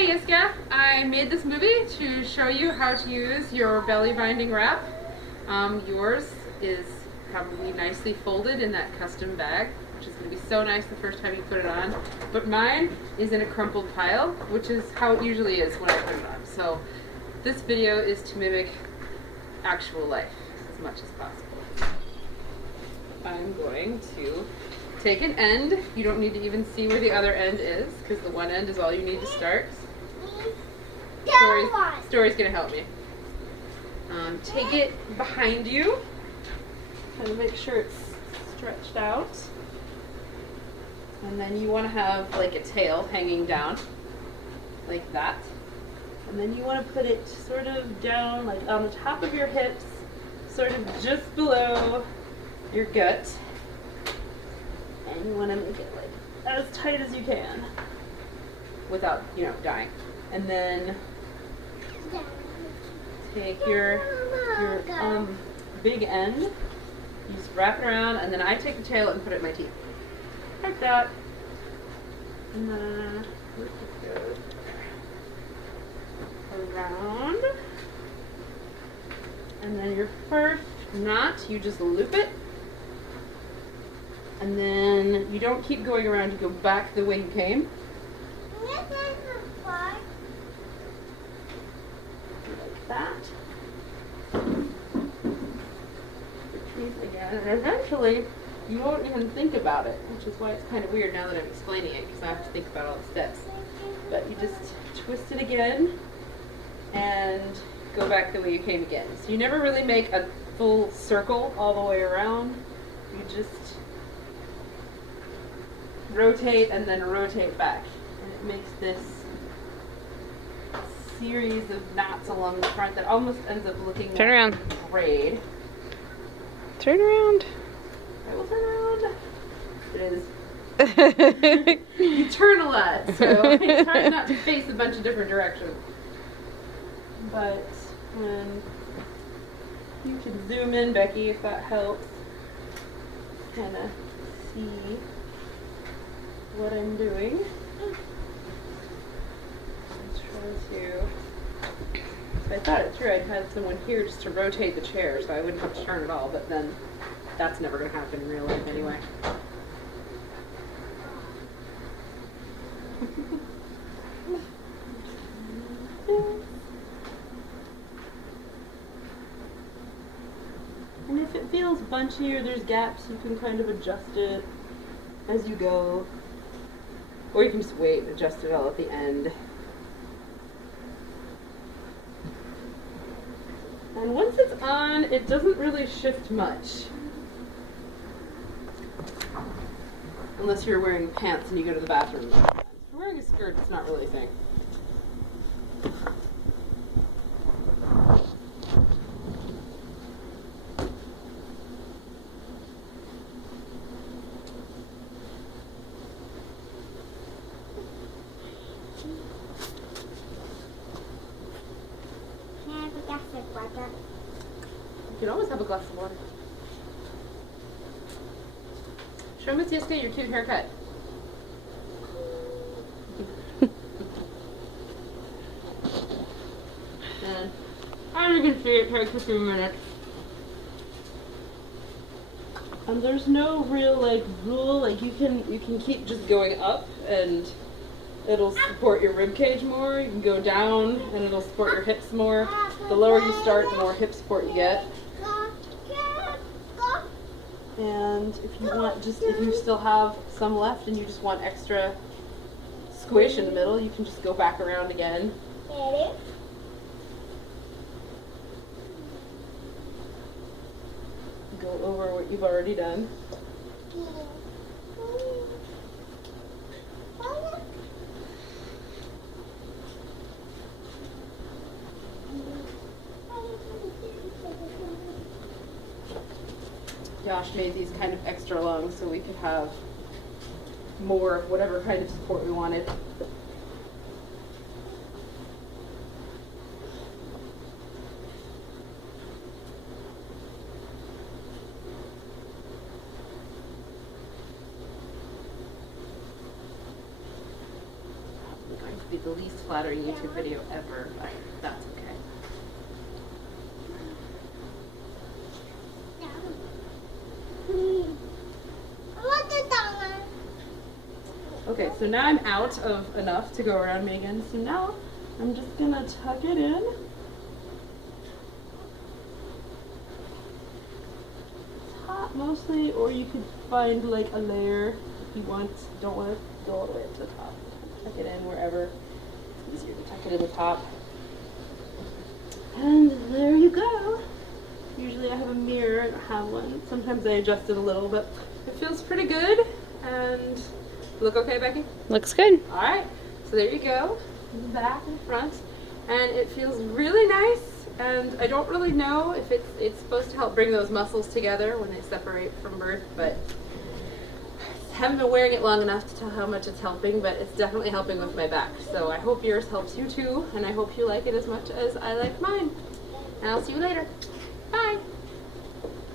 Hey Yiskah, I made this movie to show you how to use your belly binding wrap. Yours is probably nicely folded in that custom bag, which is going to be so nice the first time you put it on. But mine is in a crumpled pile, which is how it usually is when I put it on. So this video is to mimic actual life as much as possible. I'm going to take an end. You don't need to even see where the other end is, because the one end is all you need to start. Story's gonna help me. Take it behind you. Kind of make sure it's stretched out. And then you want to have like a tail hanging down, like that. And then you want to put it sort of down, like on the top of your hips, sort of just below your gut. And you want to make it like as tight as you can without, dying. And then take your big end, you just wrap it around, and then I take the tail and put it in my teeth. Like that. And then it goes around. And then your first knot, you just loop it. And then you don't keep going around, you go back the way you came. Like that. Retrieve again, and eventually you won't even think about it, which is why it's kind of weird now that I'm explaining it, because I have to think about all the steps. But you just twist it again and go back the way you came again. So you never really make a full circle all the way around. You just rotate and then rotate back, and it makes this series of knots along the front that almost ends up looking like a braid. Turn around. I will turn around. It is. You turn a lot, so it's hard not to face a bunch of different directions. But you can zoom in, Becky, if that helps. Kind of see what I'm doing. If I thought it through, I'd have someone here just to rotate the chair, so I wouldn't have to turn it all, but then that's never going to happen in real life anyway. And if it feels bunchy or there's gaps, you can kind of adjust it as you go. Or you can just wait and adjust it all at the end. And once it's on, it doesn't really shift much. Unless you're wearing pants and you go to the bathroom. If you're wearing a skirt, it's not really a thing. You can always have a glass of water. Show Miss Yiskah your cute haircut. And as you can see, it takes a few minutes. And there's no real rule. You can keep just going up and it'll support your rib cage more. You can go down and it'll support your hips more. The lower you start, the more hip support you get. And if you want, if you still have some left and you just want extra squish in the middle, you can just go back around again. Go over what you've already done. Josh made these kind of extra long so we could have more of whatever kind of support we wanted. the least flattering YouTube video ever, but that's okay. Okay, so now I'm out of enough to go around me again, so now I'm just gonna tuck it in. Top mostly, or you could find like a layer if you want. Don't want to go all the way up to the top. Tuck it in wherever. It's easier to tuck it in the top. And there you go. Usually I have a mirror, I don't have one. Sometimes I adjust it a little, but it feels pretty good. And look okay, Becky? Looks good. All right, so there you go, the back and front, and it feels really nice. And I don't really know if it's supposed to help bring those muscles together when they separate from birth, but I haven't been wearing it long enough to tell how much it's helping, but it's definitely helping with my back. So I hope yours helps you too, and I hope you like it as much as I like mine. And I'll see you later.